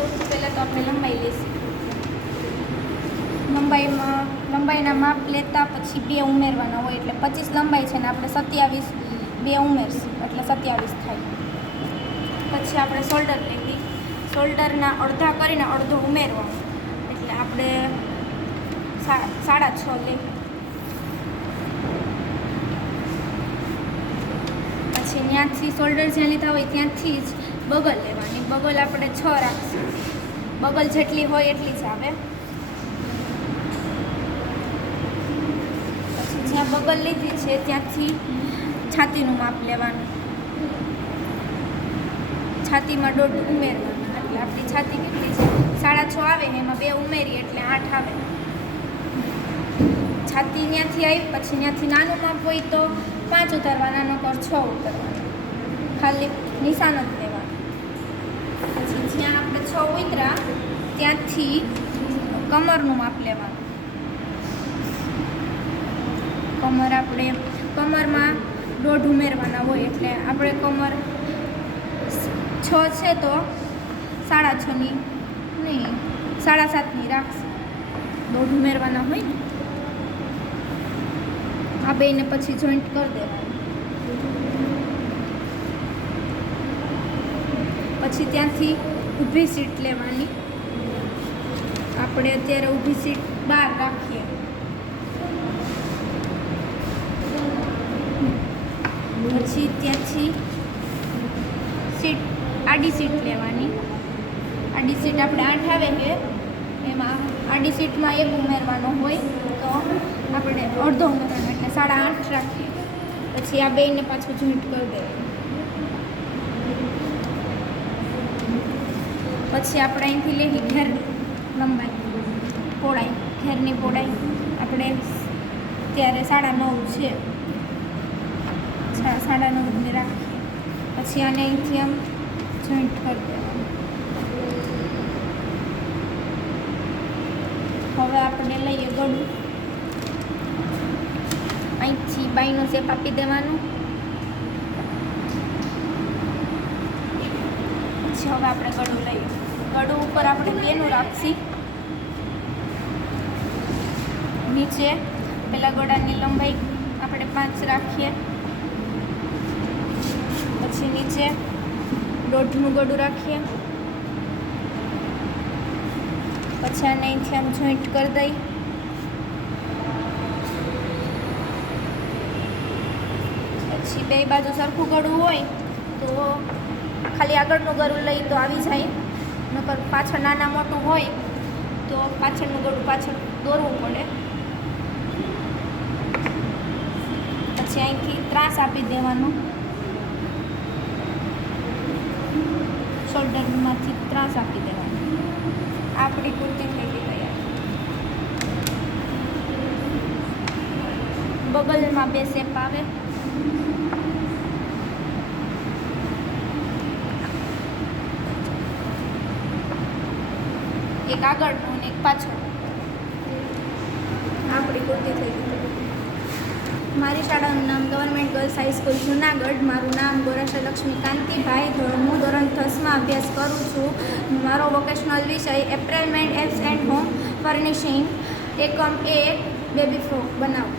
સૌથી પહેલાં તો આપણે લંબાઈ લઈશું. લંબાઈના માપ લેતા પછી 2 ઉમેરવાના હોય, એટલે 25 લંબાઈ છે ને આપણે 27 2 ઉમેરશું એટલે 27 થાય. પછી આપણે શોલ્ડર લેવી, શોલ્ડરના અડધા કરીને અડધો ઉમેરવાનો, એટલે આપણે 6.5 લઈ. પછી ત્યાંથી શોલ્ડર જ્યાં લીધા હોય ત્યાંથી જ બગલ લેવાની. બગલ આપણે 6 રાખશું, બગલ જેટલી હોય એટલી જ આવે. પછી જ્યાં બગલ લીધી છે ત્યાંથી છાતીનું માપ લેવાનું, છાતીમાં 1.5 ઉમેરવાના, એટલે આપણી છાતી કેટલી છે 6.5 આવે ને એમાં 2 ઉમેરીએ એટલે 8 આવે. છાતી ત્યાંથી આવી પછી ત્યાંથી નાનું માપ હોય તો 5 ઉતારવાના, નકર 6 ઉતારવાના, ખાલી નિશાન જ લેવાનું. પછી જ્યાં આપણે 6 ઉતર્યા ત્યાંથી કમરનું માપ લેવાનું. કમરમાં 1.5 ઉમેરવાના હોય, એટલે આપણે કમર 6 છે તો 6.5ની નહીં 7.5ની રાખશું. 1.5 ઉમેરવાના હોય ને આ બેને પછી જોઈન્ટ કરી દેવાનું. પછી ત્યાંથી ઊભી સીટ લેવાની. આપણે અત્યારે ઊભી સીટ 12 રાખીએ. પછી ત્યાંથી આડી સીટ લેવાની. આડી સીટ આપણે 8 આવે કે એમાં આડી સીટમાં 1 ઉમેરવાનો હોય તો આપણે અડધો ઉમેરવાનો, એટલે 8.5 રાખીએ. પછી આ બેને પાછું જોઈન્ટ કરી દેવાનું. પછી આપણે અહીંથી લઈ ઘેરની લંબાઈ પહોળાઈ, ઘેરની પહોળાઈ આપણે ત્યારે 9.5 છે, 9.5ની રાખીએ. પછી આને અહીંથી આમ જોઈન્ટ કરી દેવાનું. હવે આપણે લઈએ ગળું, અહીંથી બાઈનો શેપ આપી દેવાનું. પછી હવે આપણે ગળું લઈએ. ગળું ઉપર આપણે 2નું રાખશી. નીચે પહેલાં ગળાની લંબાઈ આપણે 5 રાખીએ. પછી નીચે 1.5નું ગળું રાખીએ. પછી આને અહીંથી આમ જોઈન્ટ કરી દઈ. પછી 2 બાજુ સરખું ગળું હોય તો ખાલી આગળનું ગળું લઈ તો આવી જાય, નકર પાછળ નાના મોટું હોય તો પાછળનું ગળું પાછળ દોરવું પડે. પછી અહીંથી ત્રાસ આપી દેવાનું. શોલ્ડરમાંથી ત્રાસ આપી દેવાનું. આપણી કુર્તી થઈ ગઈ તૈયાર. બગલમાં 2 શેપ આવે. એક આગળનું અને એક પાછળ. આપણી કુર્તી થઈ ગઈ. મારી શાળાનું નામ ગવર્મેન્ટ ગર્લ્સ હાઈસ્કૂલ જુનાગઢ. મારું નામ ગોરાશા લક્ષ્મી કાંતિભાઈ. હું ધોરણ 10માં અભ્યાસ કરું છું. મારો વોકેશનલ વિષય એપ્રેલમેન્ટ એપ્સ એન્ડ હોમ ફર્નિશિંગ. એકમ 1 બેબી ફ્રોક બનાવો.